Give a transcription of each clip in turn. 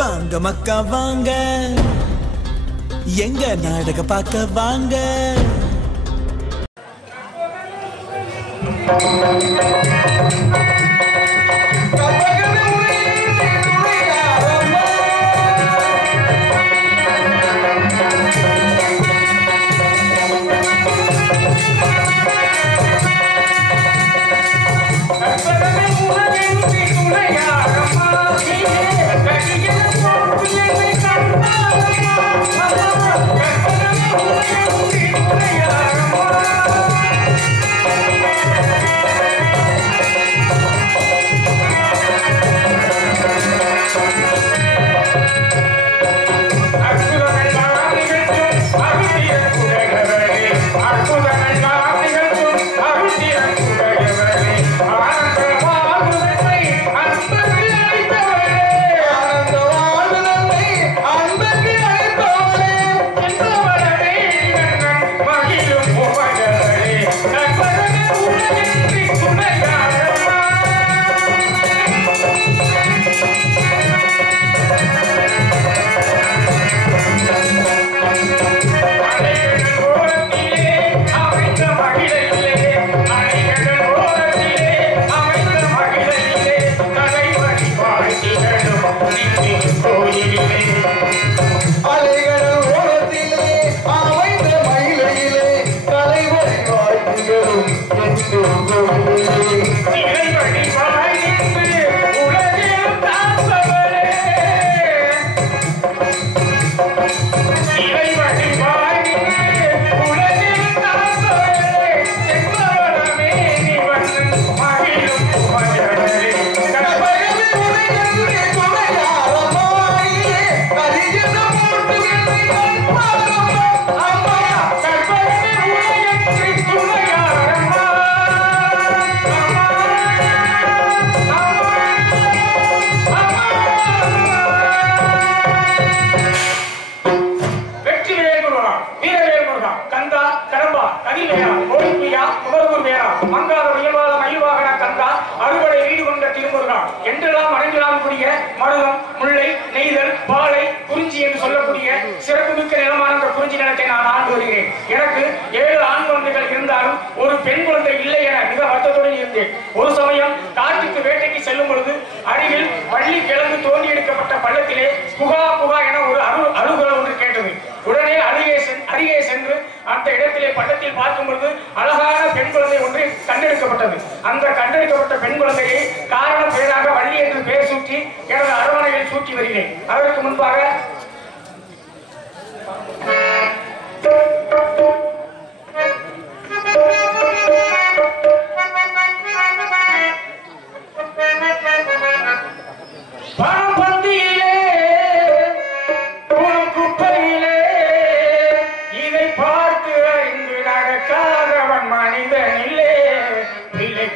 வாங்க மக்கா வாங்க, எங்க நாடக பார்க்க வாங்க.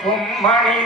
Come on.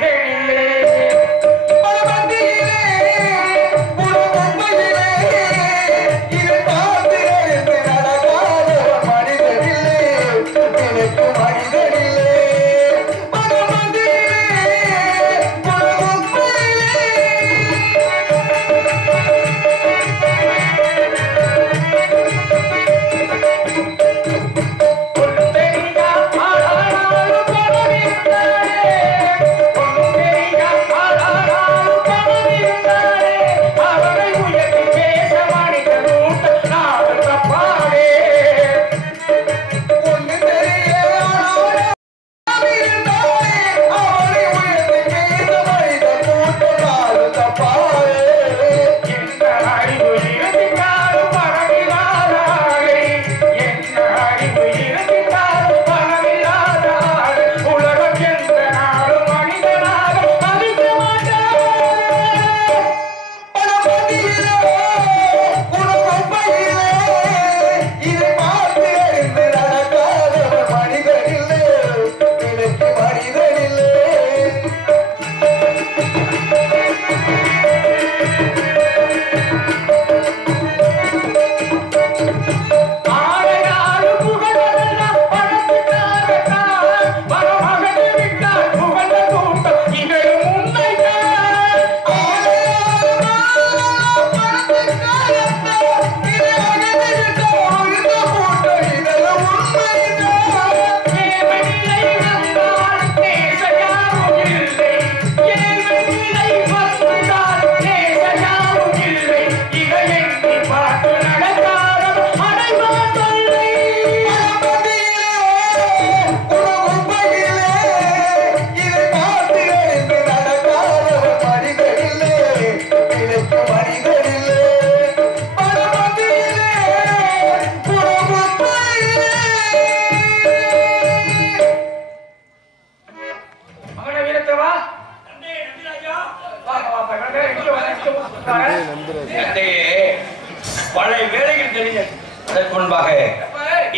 பழைய வேலைகள் தெரிஞ்சது. அதற்கு முன்பாக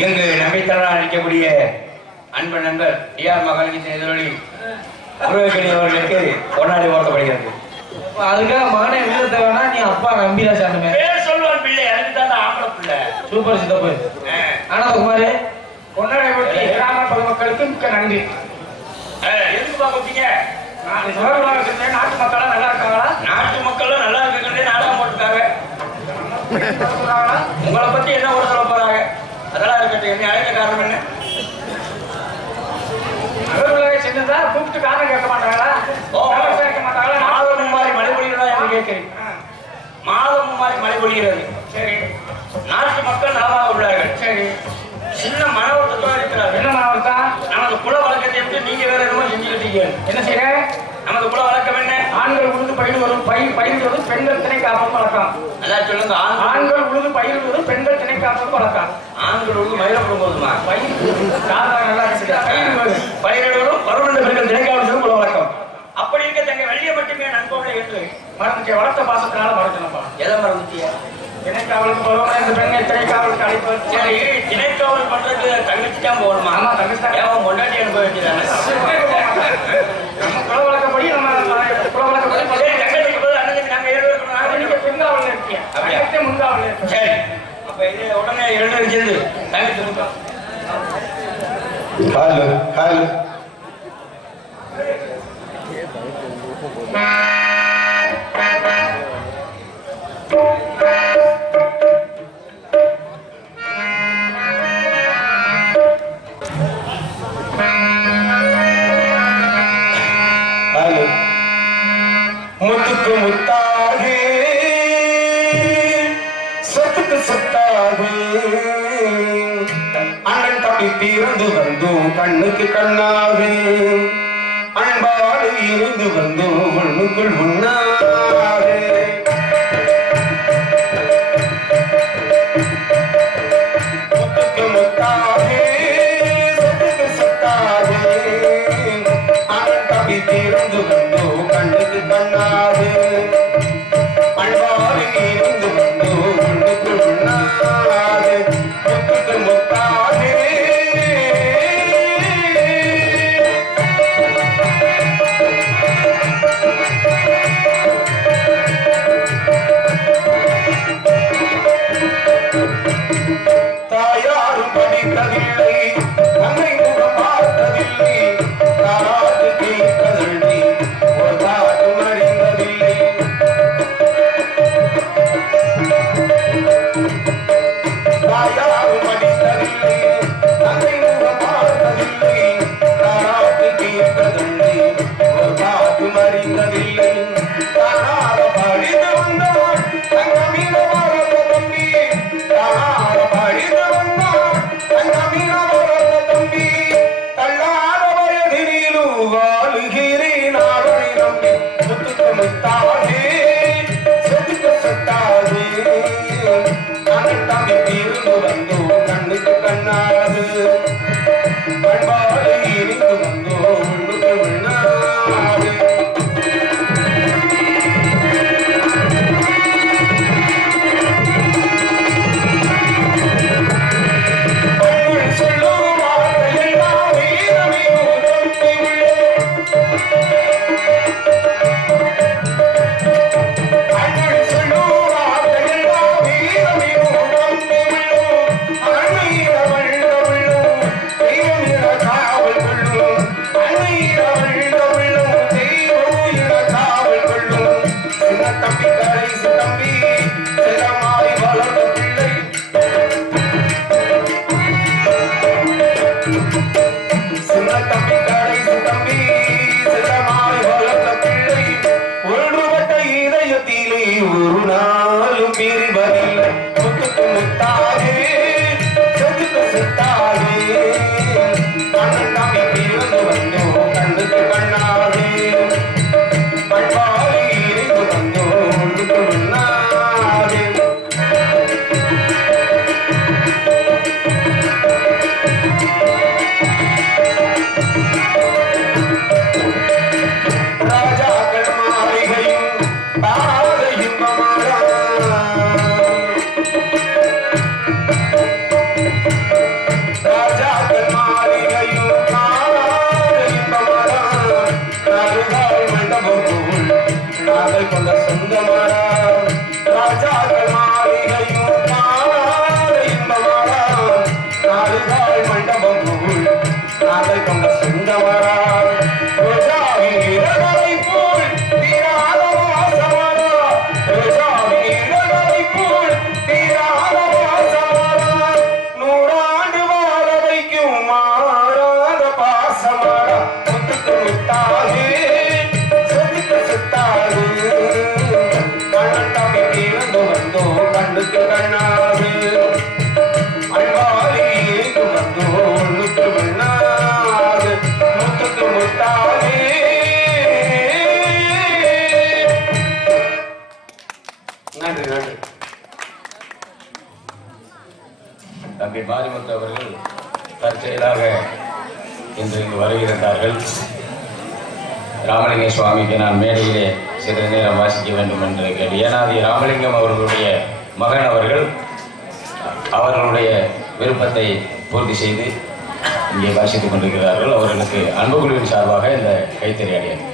எங்கு நம்பித்தரா நிற்கக்கூடிய அன்பு நண்பர் டிஆர் மகாலிங்க எதிரொலி முருகக்கணி அவர்களுக்கு பொன்னாடி ஓட்டப்படுகிறது. அதுக்காக மகனை எழுத தேவைன்னா நீ அப்பா நம்பியா சாந்தமே பேர் சொல்லுவான் பிள்ளை. அதுக்கு தான் ஆம்பளை பிள்ளை. சூப்பர் சித்தப்பு. ஆனா குமாரே பொன்னாடை பற்றி கிராம பொதுமக்களுக்கு மிக்க நன்றி. எதுக்கு பார்ப்பீங்க? நான் சிவகங்கை செஞ்சேன். நாட்டு மக்கள்லாம் நல்லா இருக்காங்களா? நாட்டு மக்களும் நல்லா இருக்கிறதே நாடகம் போட்டுருக்காங்க. உங்களை பத்தி என்ன ஒரு சொல்ல போறாங்க? அதெல்லாம் இருக்கட்டும். என்ன அழைக்க காரணம் என்ன? நகர்வுலகை செஞ்சதா கூப்பிட்டு காரணம் கேட்க மாட்டாங்களா? கேட்க மாட்டாங்களா? மாதம் மாதிரி மழை பொழிகிறதா என்று கேட்கிறேன். மாதம் மாதிரி மழை பொழிகிறது. சரி, நாட்டு மக்கள் நலமாக உள்ளார்கள். சரி. சின்ன மன ஓட்டத்தோடு இருக்கிறார்கள். என்ன மாவட்டா? நமது குல வழக்கத்தை விட்டு நீங்க வேற என்னமோ செஞ்சுக்கிட்டீங்க. என்ன செய்ய? நமது குல வழக்கம் என்ன? ஆண்கள் உழுது பயிடுவதும் பயிடுவது பெண்கள் திணை காப்பதும் வழக்கம். அதான் சொல்லுங்க. ஆண்கள் உழுது பயிடுவதும் பெண்கள் திணை காப்பதும் வழக்கம். ஆண்கள் உழுது மயிலப்படும் போதுமா? பயிர் காரணம் நல்லா இருக்கு. பயிரிடுவதும் பருவண்ட பெண்கள் திணைக்காவதும் குல வழக்கம். அப்படி இருக்க தங்க வெளியே மட்டுமே நண்போட என்று மறந்துச்சு. வளர்த்த பாசத்தினால மறந்துனப்பா. எதை மறந்துட்டிய? திணைக்காவலுக்கு போறோம். இந்த பெண்ணை திணைக்காவலுக்கு அழைப்பது. சரி, திணைக்காவல் பண்றதுக்கு தங்கச்சி தான் போகணுமா? ஆமா, தங்கச்சி தான். ஏன் கொண்டாடி அனுப்ப வேண்டியதானே? நம்ம குல வழக்கப்படி நம்ம குல வழக்கப்படி தங்கச்சிக்கு போது அண்ணனுக்கு நாங்க 7 பேர் நீங்க பெண்காவல் இருக்கீங்க. அப்படியே முன்காவல் இருக்கு. சரி, அப்ப இது உடனே 2 பேரும் சேர்ந்து தங்கச்சி முக்கம். ஹலோ ஹலோ முத்துக்கு முத்தாக சொத்துக்கு சொத்தாக அண்ணன் தம்பி பிறந்து வந்தோம் கண்ணுக்கு கண்ணாக அன்பாடு இருந்து வந்தோம் மண்ணுக்குள் உண்ணாக முத்துக்கு முத்தாக சொத்துக்கு சொத்தாக அண்ணன் தம்பி பிறந்து வந்தோம் கண்ணுக்கு கண்ணாக அன்பாடு இருந்து வந்தோம் மண்ணுக்குள் உண்ணாக முத்துக்கு முத்தாக தாயாரும் படித்ததில்லை தன்னை முகம் பார்த்ததில்லை தாராட்டு கேட்பதில்லை ஒரு தாட்டும் அறிந்ததில்லை தாயாரும் படித்ததில்லை தன்னை முகம் பார்த்ததில்லை தாராட்டு கேட்பதில்லை ஒரு தாட்டும் அறிந்ததில்லை தானாக படித்து வந்தால் தங்கமீன வாழ்ந்த தம்பி தானாக படித்து வந்தால் தங்கமீன வாழ்ந்த தம்பி தள்ளாத வயதினிலும் வாழுகிறேன் அவரை நம்பி முத்துக்கு முத்தாகே சொத்துக்கு சொத்தாகே அண்ணன் தம்பி இருந்து வந்தோம் கண்ணுக்கு கண்ணாது பண்பாடு இருந்து வந்தோம் உள்ளுக்கு உள்ளாது மண்டபம் போல் நாங்கள் கொண்ட சொந்தமாடா ராஜாக்கள் மாளிகையும் மாறாத இன்பமாடா நாடுகால் மண்டபம் போல் நாங்கள் கொண்ட சொந்தமாடா ரோஜாவின் இதழ்களை போல் தீராத வாசமாடா ரோஜாவின் இதழ்களை போல் தீராத வாசமாடா நூறாண்டு வாழ வைக்கும் மாறாத பாசமாடா முத்துக்கு முத்தாகி சொத்துக்கு சொத்தாகு கண்ணன் தம்பி தீர்ந்து வந்தோ கண்ணுக்கு கண்ணாகு அன்பாலி ஏந்து வந்தோ ஒண்ணுக்கு வெண்ணாகு முத்துக்கு முத்தாகி நன்றி நன்றி. தம்பி மாரிமுத்து அவர்கள் தற்செயலாக இன்று இங்கு வருகிறார்கள். ராமலிங்க சுவாமிக்கு நான் மேடையிலே சிறிது நேரம் வாசிக்க வேண்டும் என்று கேட்டு ஏனாதி ராமலிங்கம் அவர்களுடைய மகன் அவர்கள் அவர்களுடைய விருப்பத்தை பூர்த்தி செய்து இங்கே வாசித்துக் கொண்டிருக்கிறார்கள். அவர்களுக்கு அன்பு குழுவின் சார்பாக இந்த கைத்தறி அடையாது.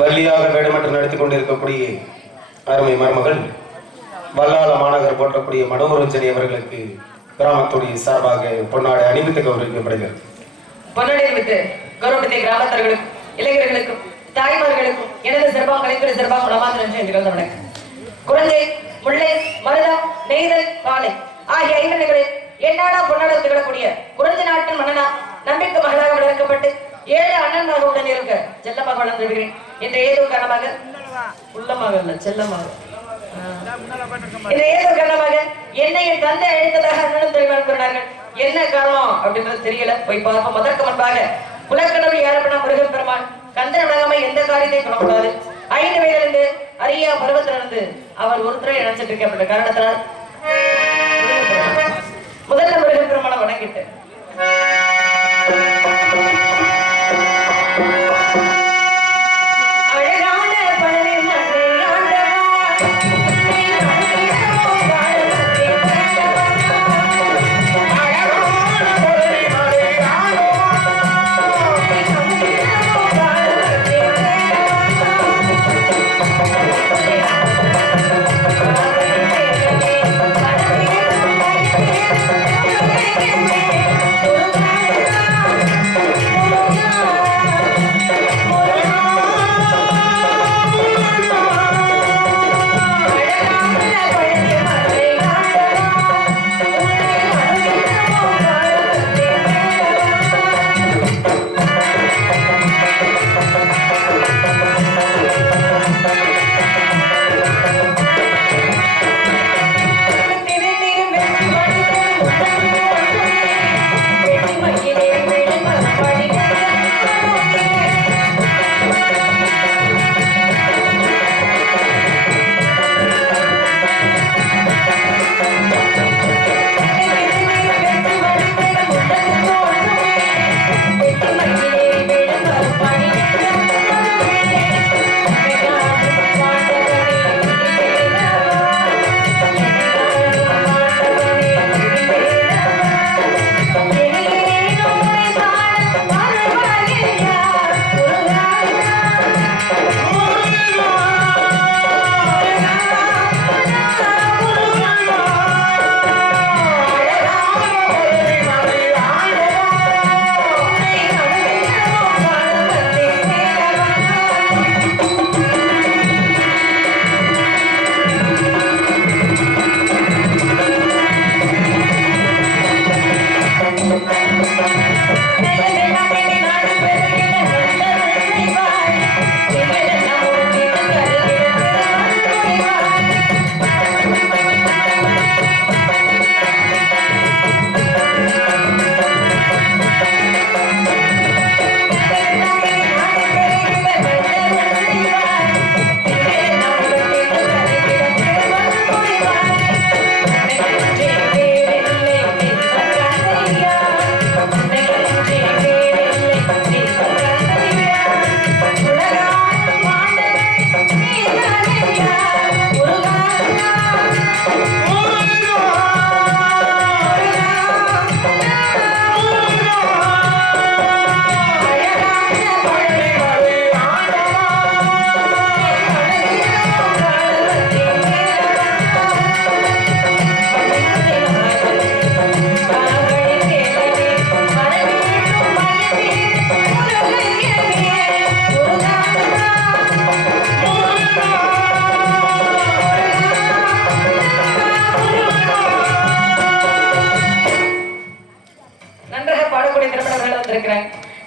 வள்ளியாக வேடமற்று நடத்தி கொண்டிருக்கக்கூடிய அருமை மருமகள் வல்லாள மாநகர் போற்றக்கூடிய மனோரஞ்சனி அவர்களுக்கு கிராமத்துடைய சார்பாக பொன்னாடை அணிவித்து கௌரவிக்கப்படுகிறது. பொன்னாடை அணிவித்து கௌரவத்தை கிராமத்தர்களுக்கும் இளைஞர்களுக்கும் தாய்மார்களுக்கும் எனது சிறப்பாக கலைத்துறை சிறப்பாக மனமார்ந்த நன்றி என்று வணக்கம். குழந்தை, முல்லை, மருதம், நெய்தல், பாலை ஆகிய ஐவர்களில் என்னாடா பொன்னாடா திகழக்கூடிய குறிஞ்சி நாட்டின் மன்னனா நம்பிக்கை மகளாக வளர்க்கப்பட்டு 7 அண்ணன்மாக உடன் இருக்க செல்லமாக வளர்ந்து விடுகிறேன். இந்த ஏதோ காரணமாக உள்ளமாக இல்ல செல்லமாக இந்த ஏதோ காரணமாக என்னை என் தந்தை அழைத்ததாக அண்ணனும் தெரிவித்து கூறினார்கள். என்ன காரணம் அப்படின்றது தெரியல. போய் பார்ப்போம். அதற்கு முன்பாக உலக்கடவுள் யாரப்பனா முருகன் பெருமான் கந்தன் விளங்காம எந்த காரியத்தையும் பண்ணக்கூடாது. 5 வயதிலிருந்து அரியா பருவத்திலிருந்து அவர் ஒருத்தரை நினைச்சிட்டு இருக்க அப்படின்ற காரணத்தினால் முதல்ல முருகப்பெருமானை வணங்கிட்டு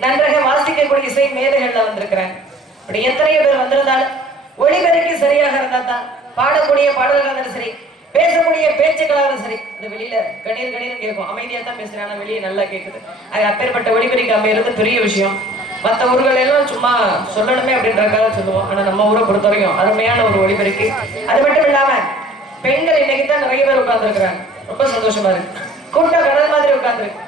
நன்றாக வாசிக்கக்கூடிய இசை மேதைகள்ல வந்திருக்கிறாங்க. அப்படி எத்தனையோ பேர் வந்திருந்தாலும் ஒளிபெருக்கி சரியாக இருந்தா தான் பாடக்கூடிய பாடல்களாக சரி, பேசக்கூடிய பேச்சுக்களாக சரி, அது வெளியில கணீர் கணீர் கேட்கும். அமைதியா தான் பேசுறேன், ஆனா வெளியே நல்லா கேட்குது. அது அப்பேற்பட்ட ஒளிபெருக்கி அமைகிறது பெரிய விஷயம். மற்ற ஊர்கள் எல்லாம் சும்மா சொல்லணுமே அப்படின்றக்காக சொல்லுவோம். ஆனா நம்ம ஊரை பொறுத்த வரைக்கும் அருமையான ஒரு ஒளிபெருக்கி. அது மட்டும் இல்லாம பெண்கள் இன்னைக்கு தான் நிறைய பேர் உட்கார்ந்து இருக்கிறாங்க. ரொம்ப சந்தோஷமா இருக்கு. கூட்டம் கடல் மாதிரி உட்கார்ந்துருக்கு.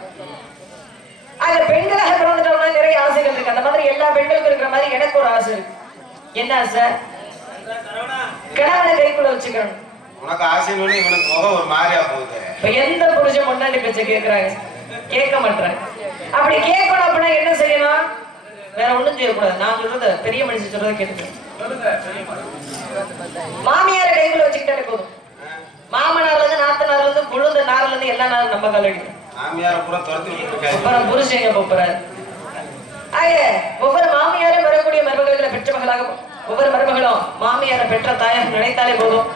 அந்த பெண்களாக பிறந்துட்டோம்னா நிறைய ஆசைகள் இருக்கு. அந்த மாதிரி எல்லா பெண்களுக்கும் இருக்கிற மாதிரி எனக்கு ஒரு ஆசை இருக்கு. என்ன ஆசை? கணவனை கைக்குள்ள வச்சுக்கணும். உனக்கு ஆசை இவனுக்கு முகம் ஒரு மாதிரியா போகுது. இப்ப எந்த புருஷன் முன்னாடி பேச்ச கேட்கிறாங்க? கேட்க மாட்டாங்க. அப்படி கேட்கணும் அப்படின்னா என்ன செய்யணும்? வேற ஒண்ணும் செய்யக்கூடாது. நான் சொல்றது பெரிய மனுஷன் சொல்றதை கேட்டுக்கணும். மாமியார கைக்குள்ள வச்சுக்கிட்டாலே போதும். மாமனார்ல இருந்து நாத்தனார்ல இருந்து குழுந்த நார்ல இருந்து எல்லா நாளும் நம்ம கால் அடிக்கும். மாமியார பூரா துரத்தி விட்டுருக்காரு. அப்புறம் புருஷன் எங்க போறாரு? ஒவ்வொரு மாமியாரும் வரக்கூடிய மருமகளை பெற்ற மகளாகவும் ஒவ்வொரு மருமகளும் மாமியாரை பெற்ற தாயாக நினைத்தாலே போதும்.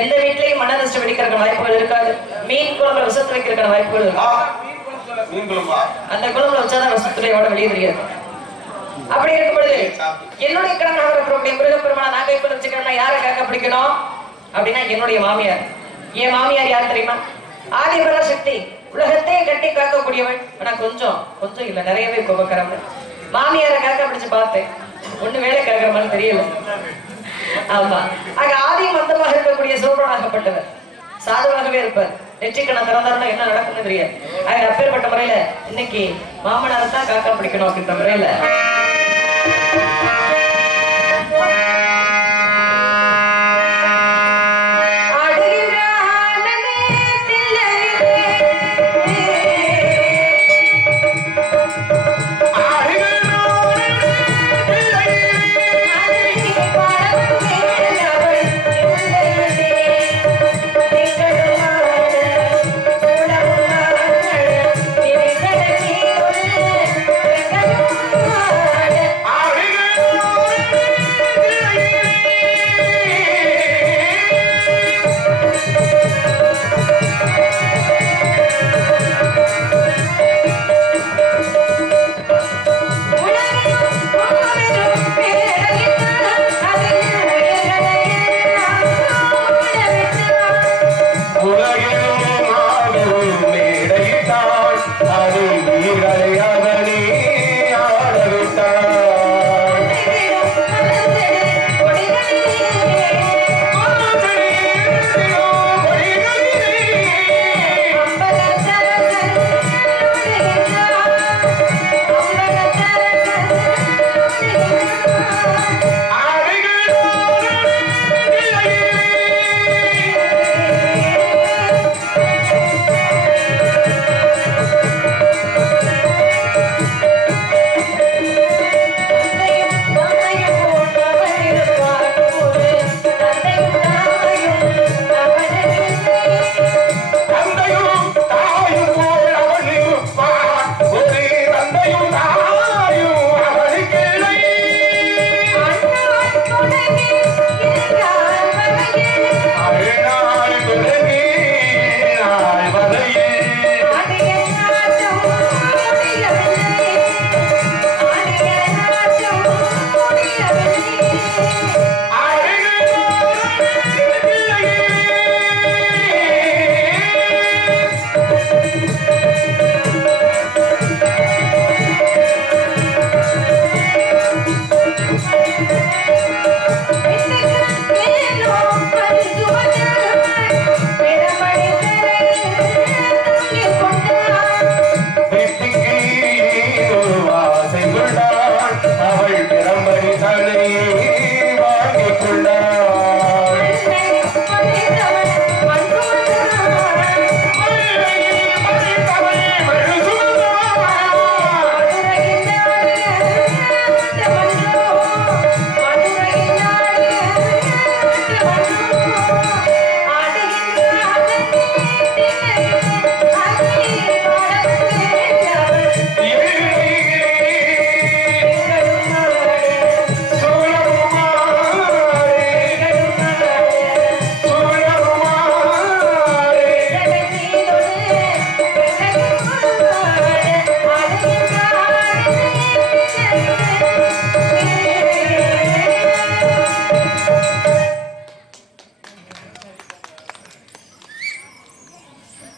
எந்த வீட்லயும் மன நஷ்டம் வெடிக்கிற வாய்ப்புகள் இருக்காது. மீன் குழம்புல விஷத்து வைக்கிற வாய்ப்புகள் இருக்கும். அந்த குழம்புல வச்சாதான் விஷத்துறையோட வெளியே தெரியாது. அப்படி இருக்கும் பொழுது என்னுடைய கணவனாக இருக்கக்கூடிய முருகப்பெருமானை நான் கைக்குள்ள வச்சுக்கிறேன்னா யாரை காக்க பிடிக்கணும் அப்படின்னா என்னுடைய மாமியார். என் மாமியார் யார் தெரியுமா? ஆதிபர சக்தி, உலகத்தையே கட்டி காக்கக்கூடியவள். ஆனா கொஞ்சம் கொஞ்சம் இல்ல, நிறையவே கோபக்காரவள். மாமியாரை காக்க பிடிச்சு பார்த்தேன், ஒண்ணு வேலை கேட்கிற மாதிரி தெரியல. ஆமா. ஆக ஆதியும் மந்தமாக இருக்கக்கூடிய சிவபுராணாகப்பட்டவர் சாதுவாகவே இருப்பார். நெற்றிக்கண்ண திறந்தாருன்னா என்ன நடக்கும்னு தெரியாது. ஆக அப்பேற்பட்ட முறையில இன்னைக்கு மாமனாரை தான் காக்கா பிடிக்கணும் அப்படின்ற முறையில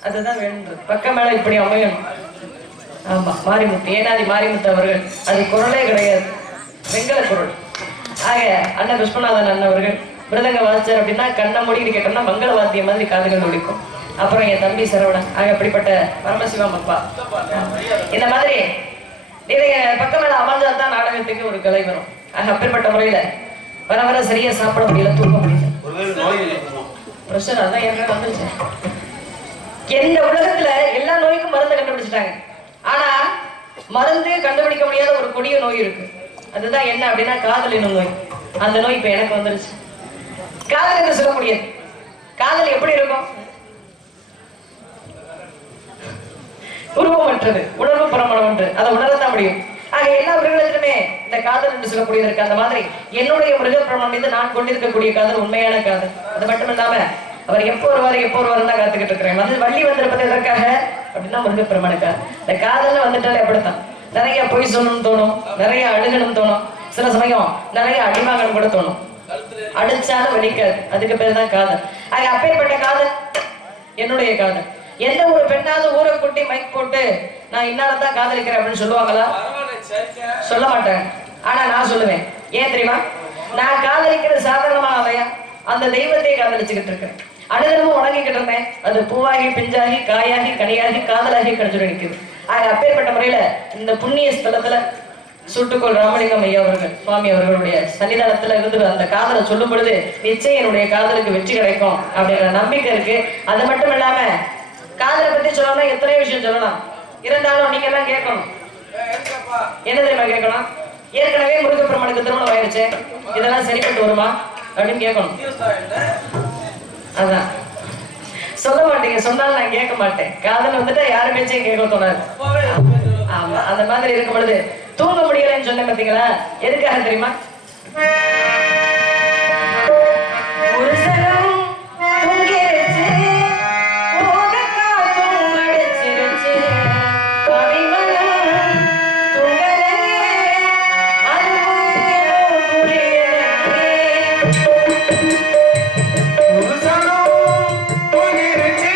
அதுதான் வேணும். பக்க மேல இப்படி அமையணும். ஆமா, மாரிமுத்து ஏனாதி மாரிமுத்து அவர்கள் அது குரலே கிடையாது, வெங்கல குரல். ஆக அண்ணன் விஸ்வநாதன் அண்ணன் அவர்கள் மிருதங்க வாசிச்சார் அப்படின்னா கண்ணை மூடிட்டு கேட்டோம்னா மங்கள வாத்தியம் மாதிரி காதுகள் ஒழிக்கும். அப்புறம் என் தம்பி சரவணன். ஆக அப்படிப்பட்ட பரமசிவம் அப்பா. இந்த மாதிரி நீங்க பக்க மேல அமர்ந்தால்தான் நாடகத்துக்கு ஒரு கலை வரும். ஆக அப்படிப்பட்ட முறையில வர வர சரியா சாப்பிட முடியல, தூக்க முடியல, பிரஷர் அதான் ஏற்கனவே வந்துருச்சு. எந்த உலகத்துல எல்லா நோய்க்கும் மருந்து கண்டுபிடிச்சிட்டாங்க. ஆனா மருந்து கண்டுபிடிக்க முடியாத ஒரு கொடிய நோய் இருக்கு. அதுதான் என்ன அப்படின்னா காதல் என்னும் நோய். அந்த நோய் இப்ப எனக்கு வந்துருச்சு. காதல் என்று சொல்ல முடியாது. காதல் எப்படி இருக்கும்? உருவமற்றது, உணர்வு புறமணம் ஒன்று. அதை உணரத்தான் முடியும். ஆக எல்லா மிருகத்திலுமே இந்த காதல் என்று சொல்லக்கூடியது இருக்கு. அந்த மாதிரி என்னுடைய மிருக பிரமணம் மீது நான் கொண்டிருக்கக்கூடிய காதல் உண்மையான காதல். அது மட்டும் இல்லாம அவர் எப்போ வருவாரு தான் காத்துக்கிட்டு இருக்கிறேன். வந்து வள்ளி வந்திருப்பது எதற்காக அப்படின்னா மிருக பிரமணுக்காக. இந்த காதல்ல வந்துட்டாலே அப்படித்தான். நிறைய பொய் சொல்லணும்னு தோணும், நிறைய அழுகணும் தோணும், சில சமயம் நிறைய அடிவாங்கணும் கூட தோணும். அடிச்சாலும் வலிக்காது. அதுக்கு பேர் தான் காதல். ஆக அப்பேற்பட்ட காதல் என்னுடைய காதல். எந்த ஒரு பெண்ணாவது ஊரை கூட்டி மைக் போட்டு நான் இன்னாலதான் காதலிக்கிறேன் அப்படின்னு சொல்லுவாங்களா? சொல்ல மாட்டாங்க. ஆனா நான் சொல்லுவேன். ஏன் தெரியுமா? நான் காதலிக்கிறது சாதாரணமானவையா? அந்த தெய்வத்தை காதலிச்சுக்கிட்டு இருக்கேன். அனுதினமும் உணங்கிக்கிட்டு இருந்தேன். அது பூவாகி பிஞ்சாகி காயாகி கனியாகி காதலாகி கடிச்சுட நிற்குது. அப்பேற்பட்ட முறையில இந்த புண்ணிய ஸ்தலத்துல சுட்டுக்கோள் ராமலிங்கம் ஐயா அவர்கள் சுவாமி அவர்களுடைய சன்னிதானத்துல இருந்து அந்த காதலை சொல்லும் பொழுது நிச்சயம் என்னுடைய காதலுக்கு வெற்றி கிடைக்கும் அப்படிங்கிற நம்பிக்கை இருக்கு. அது மட்டும் இல்லாம காதலை பத்தி சொல்லணும்னா எத்தனை விஷயம் சொல்லலாம். இருந்தாலும் நீங்க எல்லாம் கேட்கணும். என்ன தெரியுமா கேட்கணும்? ஏற்கனவே முருகப்பெருமானுக்கு திருமணம் ஆயிடுச்சு, இதெல்லாம் சரிப்பட்டு வருமா அப்படின்னு கேட்கணும். அதான் சொல்ல மாட்டீங்க. சொன்னாலும் நான் கேட்க மாட்டேன். காதல் வந்துட்டா யாரு பேச்சையும் கேட்க தோணாது. ஆமா, அந்த மாதிரி இருக்கும் பொழுது தூங்க முடியலன்னு சொன்ன பாத்தீங்களா? எதுக்காக தெரியுமா? ஒரு சனம் தூங்கிருச்சு, ஓடக்காற்றும் அடிச்சிருச்சு, கவிமனம் தூங்கலையே, அதுவும் ஏனோ புரியலையே. ஒரு சனம் தூங்கிருச்சு,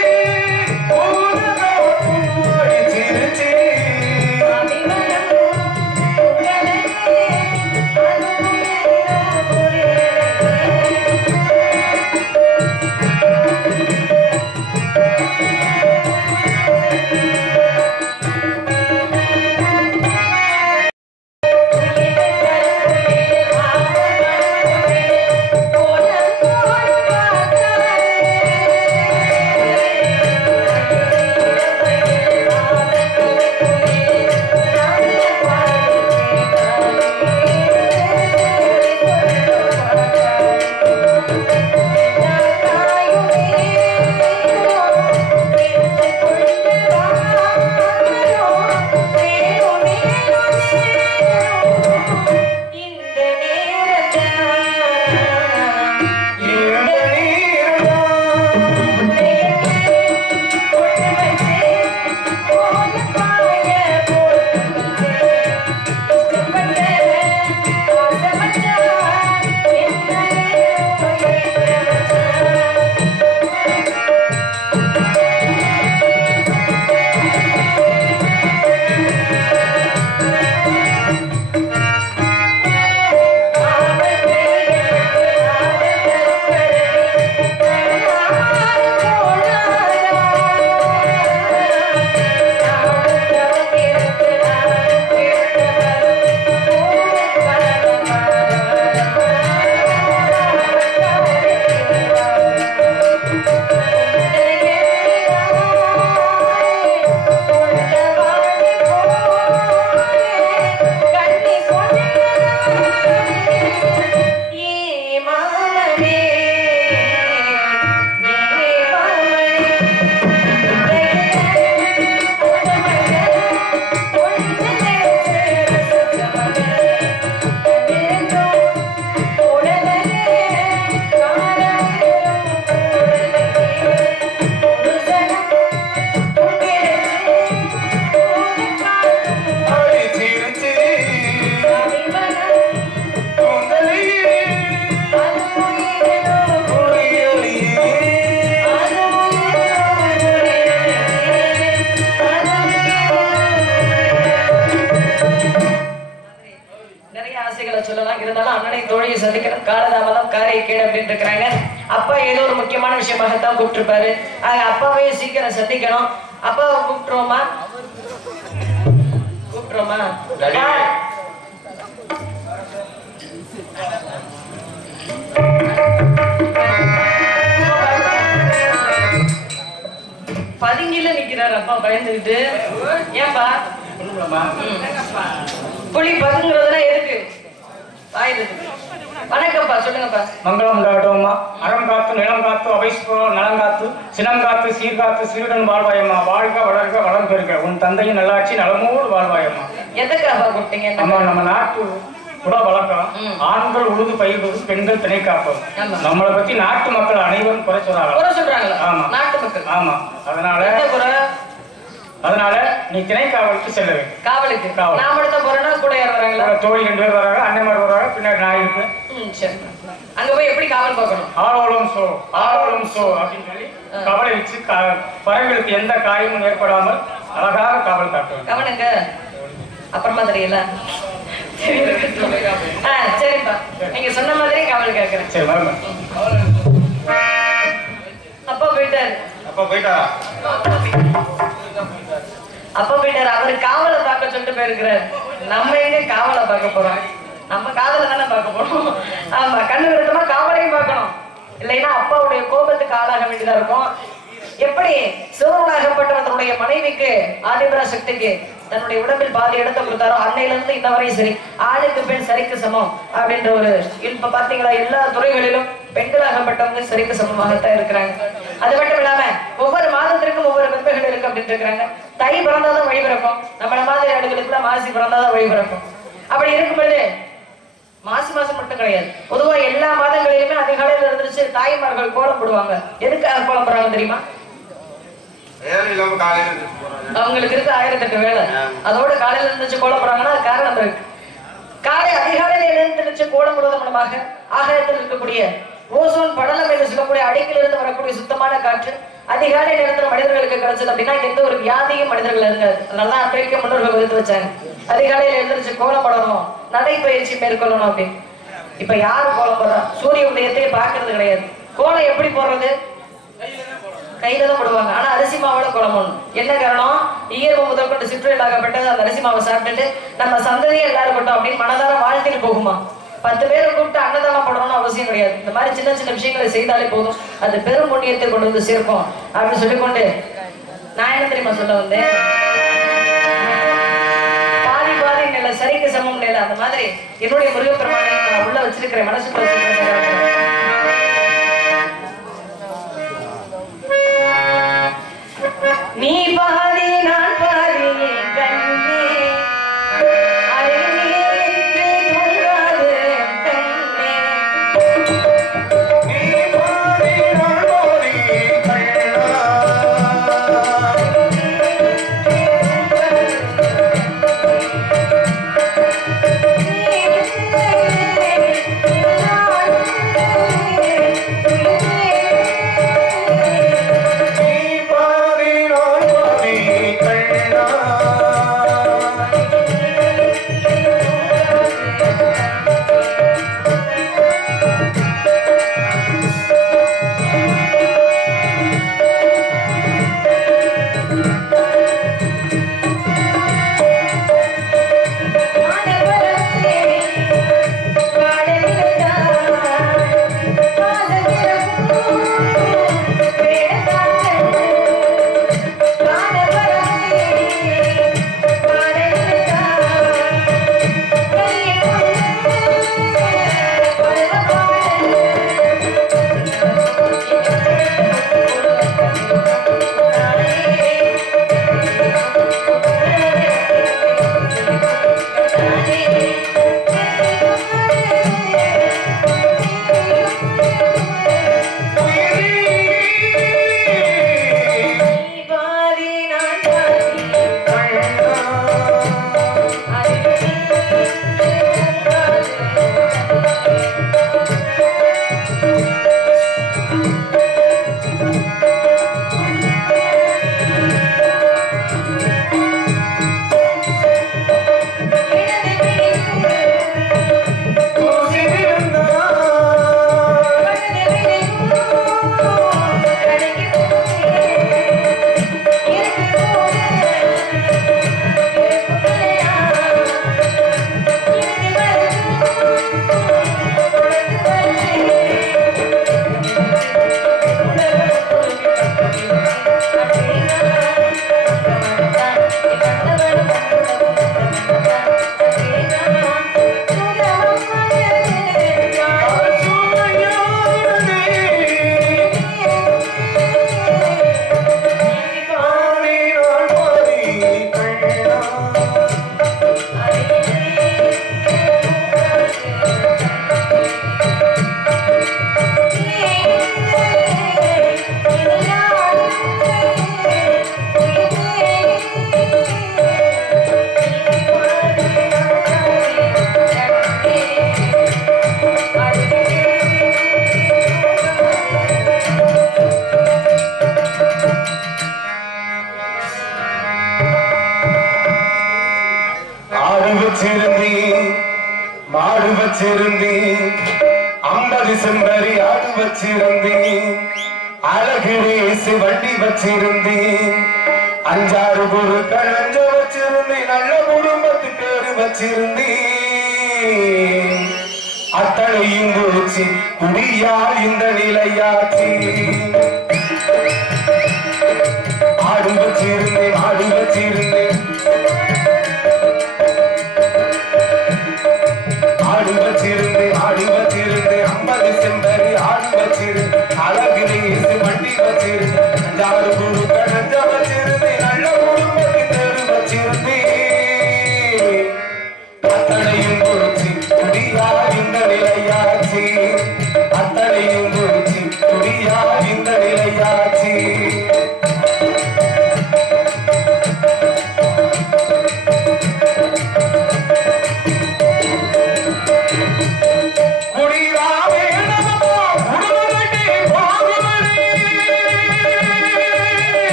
ஓடக்காற்றும் அடிச்சிருச்சு, கவிமனம் தூங்கலையே, அதுவும் ஏனோ புரியலையே. அப்பா ஏதோ ஒரு முக்கியமான விஷயமாகத்தான் கூப்பிட்டுருப்பாரு. அப்பாவே சீக்கிரம் சந்திக்கணும். அப்பாவை கூப்பிட்டுருவோமா? கூப்பிட்டுருவோமா? பதுங்கில நிக்கிறாரு அப்பா பயந்துகிட்டு. ஏன்பா புலி பதுங்குறதுனா எதுக்கு? வணக்கம்ப்பா, சொல்லுங்கப்பா. மங்களம் உண்டாகட்டும்மா. அறம் காத்து நிலம் காத்து அவைஸ்போ நலம் காத்து சினம் காத்து சீர்காத்து சீருடன் வாழ்வாயம்மா. வாழ்க வளர்க வளம் பெருக உன் தந்தையின் நல்லாட்சி நலமோடு வாழ்வாயம்மா. எதுக்காக கூப்பிட்டீங்க? அம்மா, நம்ம நாட்டு குட வழக்கம் ஆண்கள் உழுது பயிர்வது, பெண்கள் திணை காப்பது. நம்மளை பத்தி நாட்டு மக்கள் அனைவரும் குறை சொல்றாங்க. ஆமா, நாட்டு மக்கள். ஆமா, அதனால நீ திணை காவலுக்கு செல்ல வேண்டும். காவலுக்கு நான் மட்டும் போறேன்னா கூட யார் வராங்களா? தோழி 2 பேர் வராங்க, அண்ணன்மார் வராங்க, பின்னாடி நான் இருப்பேன். சரி, அங்க போய் எப்படி காவல் பார்க்கணும்? ஆரோலம் சோ அப்படின்னு சொல்லி கவலை வச்சு பறவைகளுக்கு எந்த காயமும் ஏற்படாமல் அழகாக காவல் காட்டணும். கவனுங்க அப்புறமா தெரியல. சரிப்பா, நீங்க சொன்ன மாதிரி காவல் கேட்கிறேன். சரி வாங்க. அப்பா போயிட்டாரு. அப்பா போயிட்டாரா? அப்பா போயிட்டாரு. அவரு காவலை பார்க்க சொல்லிட்டு போயிருக்கிறாரு. நம்ம எங்க காவலை பார்க்க போறோம்? நம்ம காதல தானே பார்க்க போறோம். ஆமா, கண்ணு விருத்தமா காவலையும் பார்க்கணும். இல்லைன்னா அப்பாவுடைய கோபத்துக்கு ஆளாக வேண்டியதா இருக்கும். எப்படி சிவனாகப்பட்டவர் தன்னுடைய மனைவிக்கு ஆதிபராசக்திக்கு தன்னுடைய உடம்பில் பாதி இடத்தை கொடுத்தாரோ, அன்னையில இருந்து இன்ன வரையும் சரி, ஆணுக்கு பெண் சரிக்கு சமம் அப்படின்ற ஒரு இப்ப பாத்தீங்களா, எல்லா துறைகளிலும் பெண்களாகப்பட்டவங்க சரிக்கு சமமாகத்தான் இருக்கிறாங்க. அது மட்டும் இல்லாம ஒவ்வொரு மாதத்திற்கும் ஒவ்வொரு பெண்மைகள் இருக்கு அப்படின்னு இருக்கிறாங்க. தை பிறந்தாதான் வழி பிறக்கும். நம்மள மாதிரி ஆடுகளுக்குள்ள மாசி பிறந்தாதான் வழி பிறக்கும். அப்படி இருக்கும்பொழுது மாசி மாசம் மட்டும் கிடையாது, பொதுவா எல்லா மாதங்களிலுமே அதிகாலையில இருந்துச்சு தாய்மார்கள் கோலம் போடுவாங்க. எதுக்காக கோலம் போடுறாங்க தெரியுமா? அவங்களுக்கு இருக்கு 1008 வேலை. அதோட காலையில இருந்துச்சு கோலம் போடுறாங்கன்னா காரணம் இருக்கு. காலை அதிகாலையில எழுந்திருச்சு கோலம் போடுவதன் மூலமாக ஆகாயத்தில் இருக்கக்கூடிய ஓசோன் படலம் என்று சொல்லக்கூடிய அடிக்கிலிருந்து வரக்கூடிய சுத்தமான காற்று அதிகாலை நேரத்தில் மனிதர்களுக்கு கிடைச்சது அப்படின்னா எந்த ஒரு வியாதியும் மனிதர்கள் இருக்காது. அதனாலதான் அன்றைக்கு முன்னோர்கள் வகுத்து வச்சாங்க, அதிகாலையில எழுந்திருச்சு கோலம் போடணும், நடைப்பயிற்சி மேற்கொள்ளணும் அப்படின்னு. இப்ப யாரு கோலம் போடுறா? சூரிய உதயத்தையே பாக்குறது கிடையாது. கோலம் எப்படி போடுறது? கையில தான் போடுவாங்க. ஆனா அரிசி மாவோட கோலம் போடணும். என்ன காரணம்? ஈரவு முதல் கொண்டு சிற்றுலாகப்பட்டது அந்த அரிசி மாவை சாப்பிட்டுட்டு நம்ம சந்ததியே எல்லாரும் கொண்டோம் அப்படின்னு மனதார வாழ்த்திட்டு போகுமா? 10 பேரை கூப்பிட்டு அன்னதானம் பண்ணணும்னு அவசியம் கிடையாது. இந்த மாதிரி சின்ன சின்ன விஷயங்களை செய்தாலே போதும், அது பெரும் புண்ணியத்தை கொண்டு வந்து சேர்க்கும் அப்படின்னு சொல்லிக்கொண்டு நான் என்ன தெரியுமா சொல்ல வந்தேன்? பாதி பாதி நில சரிக்கு சமம் நில. அந்த மாதிரி என்னுடைய முருகப்பெருமானை நான் உள்ள வச்சிருக்கிறேன், மனசுக்குள்ள வச்சிருக்கிறேன். நீ பாதி நான் பாதி கண்ணே, அருகே தூங்காது கண்ணே. நீ பாதி நான் பாதி கண்ணா. நீ வச்சிருந்தேன் 50 செம்பரி ஆடு வச்சிருந்தேன் அழகு ரேசு வண்டி வச்சிருந்தேன் 5-6 குரு கணஞ்ச வச்சிருந்தேன் நல்ல குடும்பத்து பேரு வச்சிருந்தேன் அத்தனையும் போச்சு குடியால் இந்த நிலையாச்சு ஆடு வச்சிருந்தேன்